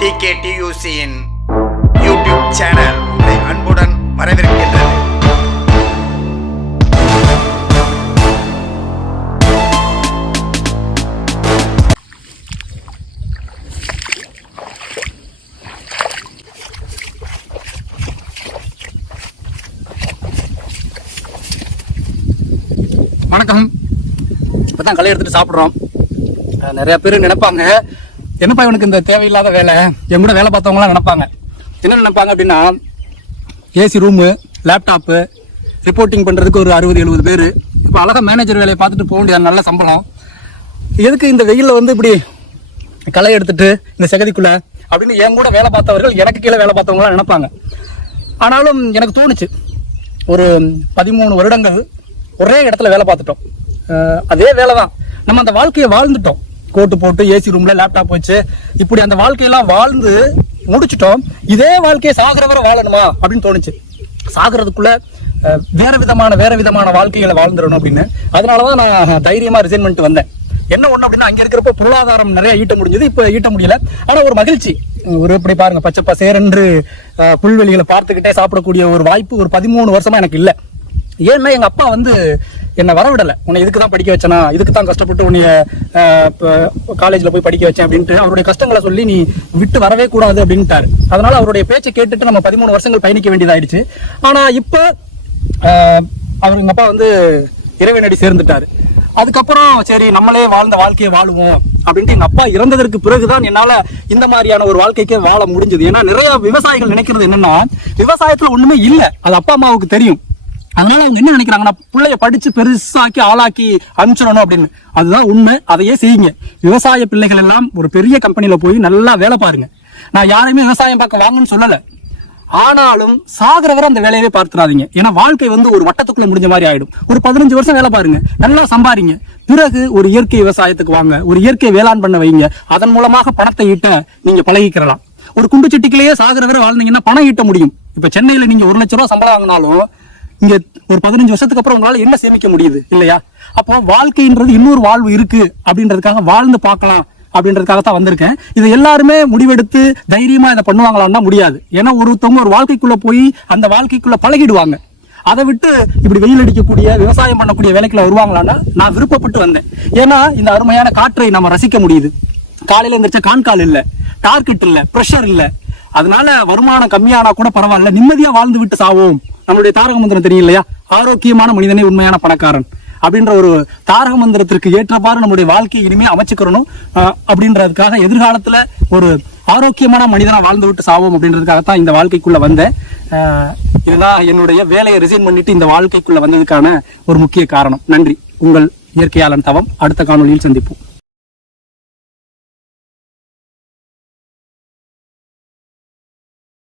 Decay டியூசியின் YouTube channel உங்களை அன்புடன் வரவேற்கின்றது. வணக்கம். இப்பதான் களை எடுத்துட்டு சாப்பிட்றோம். நிறைய பேர் நினைப்பாங்க. என்னப்பா இவனுக்கு இந்த தேவையில்லாத வேலை? என் கூட வேலை பார்த்தவங்களாம் நினைப்பாங்க. என்ன நினைப்பாங்க அப்படின்னா ஏசி ரூமு லேப்டாப்பு ரிப்போர்ட்டிங் பண்ணுறதுக்கு ஒரு அறுபது எழுபது பேர். இப்போ அழகாக மேனேஜர் வேலையை பார்த்துட்டு போக வேண்டியது நல்ல சம்பளம். எதுக்கு இந்த வெயிலில் வந்து இப்படி களை எடுத்துட்டு இந்த செகதிக்குள்ளே அப்படின்னு என் கூட வேலை பார்த்தவர்கள் எனக்கு கீழே வேலை பார்த்தவங்களாம் நினைப்பாங்க. ஆனாலும் எனக்கு தோணுச்சு. ஒரு பதிமூணு வருடங்கள் ஒரே இடத்துல வேலை பார்த்துட்டோம். அதே வேலை தான் நம்ம அந்த வாழ்க்கையை வாழ்ந்துட்டோம். கோட்டு போட்டு ஏசி ரூம்ல லேப்டாப் வச்சு இப்படி அந்த வாழ்க்கையெல்லாம் வாழ்ந்து முடிச்சிட்டோம். இதே வாழ்க்கையை சாகிற வரை வாழணுமா அப்படின்னு தோணுச்சு. சாகிறதுக்குள்ள வேற விதமான வேற விதமான வாழ்க்கைகளை வாழ்ந்துடணும் அப்படின்னு. அதனாலதான் நான் தைரியமா ரிசைன் பண்ணிட்டு வந்தேன். என்ன ஒண்ணு அப்படின்னா அங்க இருக்கிறப்ப பொருளாதாரம் நிறைய ஈட்ட முடிஞ்சது இப்ப ஈட்ட முடியல. ஆனா ஒரு மகிழ்ச்சி. ஒரு இப்படி பாருங்க பச்சை பசேரென்று புல்வெளிகளை பார்த்துக்கிட்டே சாப்பிடக்கூடிய ஒரு வாய்ப்பு ஒரு பதிமூணு வருஷமா எனக்கு இல்லை. ஏன்னா எங்கள் அப்பா வந்து என்னை வரவிடலை. உன்னை இதுக்கு தான் படிக்க வச்சனா இதுக்கு தான் கஷ்டப்பட்டு உன்னைய காலேஜில் போய் படிக்க வச்சேன் அப்படின்ட்டு அவருடைய கஷ்டங்களை சொல்லி நீ விட்டு வரவே கூடாது அப்படின்ட்டாரு. அதனால அவருடைய பேச்சை கேட்டுட்டு நம்ம பதிமூணு வருஷங்கள் பயணிக்க வேண்டியதாயிடுச்சு. ஆனால் இப்போ அவர் எங்கள் அப்பா வந்து இறைவனடி சேர்ந்துட்டாரு. அதுக்கப்புறம் சரி நம்மளே வாழ்ந்த வாழ்க்கையை வாழுவோம் அப்படின்ட்டு எங்கள் அப்பா இறந்ததற்கு பிறகுதான் என்னால் இந்த மாதிரியான ஒரு வாழ்க்கைக்கே வாழ முடிஞ்சது. ஏன்னா நிறைய விவசாயிகள் நினைக்கிறது என்னன்னா விவசாயத்தில் ஒன்றுமே இல்லை. அது அப்பா அம்மாவுக்கு தெரியும். அதனால அவங்க என்ன நினைக்கிறாங்கன்னா பிள்ளைய படிச்சு பெருசாக்கி ஆளாக்கி அனுப்பிச்சிடணும் அப்படின்னு. அதுதான் உண்மை. அதையே செய்யுங்க. விவசாய பிள்ளைகள் எல்லாம் ஒரு பெரிய கம்பெனியில போய் நல்லா வேலை பாருங்க. நான் யாரையுமே விவசாயம் பார்க்க வாங்கன்னு சொல்லலை. ஆனாலும் சாகிறவரை அந்த வேலையவே பார்த்துடாதீங்க ஏன்னா வாழ்க்கை வந்து ஒரு வட்டத்துக்குள்ள முடிஞ்ச மாதிரி ஆயிடும். ஒரு பதினஞ்சு வருஷம் வேலை பாருங்க. நல்லா சம்பாதிங்க பிறகு ஒரு இயற்கை விவசாயத்துக்கு வாங்க. ஒரு இயற்கை வேளாண் பண்ண வைங்க. அதன் மூலமாக பணத்தை ஈட்ட நீங்க பழகிக்கிறலாம் ஒரு குண்டு சிட்டிக்கிலேயே சாகிறவரை வாழ்ந்தீங்கன்னா பணம் ஈட்ட முடியும். இப்ப சென்னையில நீங்க ஒரு லட்ச ரூபா சம்பளம் வாங்கினாலும் இங்க ஒரு பதினஞ்சு வருஷத்துக்கு அப்புறம் உங்களால என்ன சேமிக்க முடியுது? இல்லையா? அப்போ வாழ்க்கைன்றது இன்னொரு வாழ்வு இருக்கு. அப்படின்றதுக்காக வாழ்ந்து பார்க்கலாம் அப்படின்றதுக்காக தான் வந்திருக்கேன். இதை எல்லாருமே முடிவெடுத்து தைரியமா இதை பண்ணுவாங்களான்னா முடியாது. ஏன்னா ஒருத்தவங்க ஒரு வாழ்க்கைக்குள்ள போய் அந்த வாழ்க்கைக்குள்ள பழகிடுவாங்க. அதை விட்டு இப்படி வெயில் அடிக்கக்கூடிய விவசாயம் பண்ணக்கூடிய வேலைக்குள்ள வருவாங்களான்னா நான் விருப்பப்பட்டு வந்தேன். ஏன்னா இந்த அருமையான காற்றை நம்ம ரசிக்க முடியுது. காலையில எந்திரிச்ச கான்கால் இல்லை டார்கெட் இல்லை ப்ரெஷர் இல்லை. அதனால வருமானம் கம்மியானா கூட பரவாயில்ல. நிம்மதியா வாழ்ந்து விட்டு சாவோம். நம்மளுடைய தாரக மந்திரம் தெரியும் இல்லையா ஆரோக்கியமான மனிதனே உண்மையான பணக்காரன் அப்படின்ற ஒரு தாரக மந்திரத்திற்கு ஏற்றவாறு நம்மளுடைய வாழ்க்கையை இனிமே அமைச்சுக்கிறணும் அப்படின்றதுக்காக எதிர்காலத்துல ஒரு ஆரோக்கியமான மனிதனா வாழ்ந்து விட்டு சாவோம் அப்படின்றதுக்காக தான் இந்த வாழ்க்கைக்குள்ள வந்தேன். இதுதான் என்னுடைய வேலையை ரிசைன் பண்ணிட்டு இந்த வாழ்க்கைக்குள்ள வந்ததுக்கான ஒரு முக்கிய காரணம். நன்றி. உங்கள் இயற்கையாளன் தவம். அடுத்த காணொலியில் சந்திப்போம்.